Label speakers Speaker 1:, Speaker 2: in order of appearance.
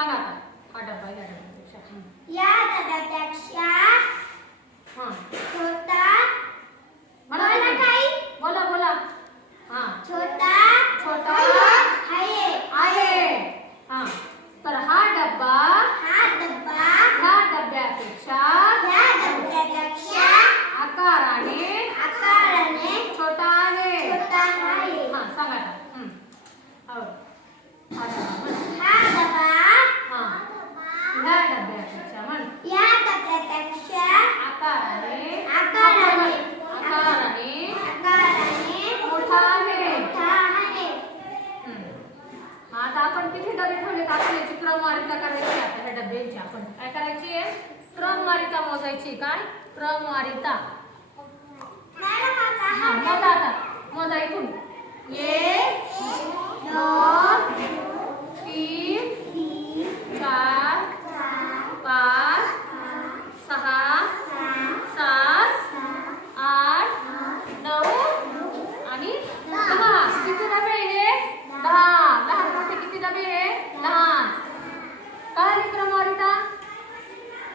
Speaker 1: सांगा आता. हा डब्बा या डब्यापेक्षा.
Speaker 2: या डब्यापेक्षा
Speaker 1: हां.
Speaker 2: छोटा बोला
Speaker 1: तुम्ही.
Speaker 2: काही
Speaker 1: बोला बोला. हां.
Speaker 2: छोटा
Speaker 1: छोटा
Speaker 2: आहे.
Speaker 1: आहे. हां. तर हा डब्बा
Speaker 2: हा डब्बा
Speaker 1: ह्या डब्यापेक्षा
Speaker 2: या डब्यापेक्षा
Speaker 1: आकाराने छोटा आहे
Speaker 2: छोटा आहे
Speaker 1: हां सांगा आता हं. हो. हा डबा म्हण.
Speaker 2: हा डबा
Speaker 1: हां ह्या डब्यापेक्षा म्हण.
Speaker 2: या डब्यापेक्षा
Speaker 1: आकाराने
Speaker 2: आकाराने
Speaker 1: आकाराने
Speaker 2: आकाराने
Speaker 1: मोठा आहे.
Speaker 2: मोठा आहे.
Speaker 1: मग आता आपण किती डबे ठेवलेत? आपण याची क्रमवारिता करायची ह्या डब्यांची आपण काय करायची आहे? क्रमवारिता मोजायची काय? क्रमवारिता
Speaker 2: मॅडम आता
Speaker 1: हा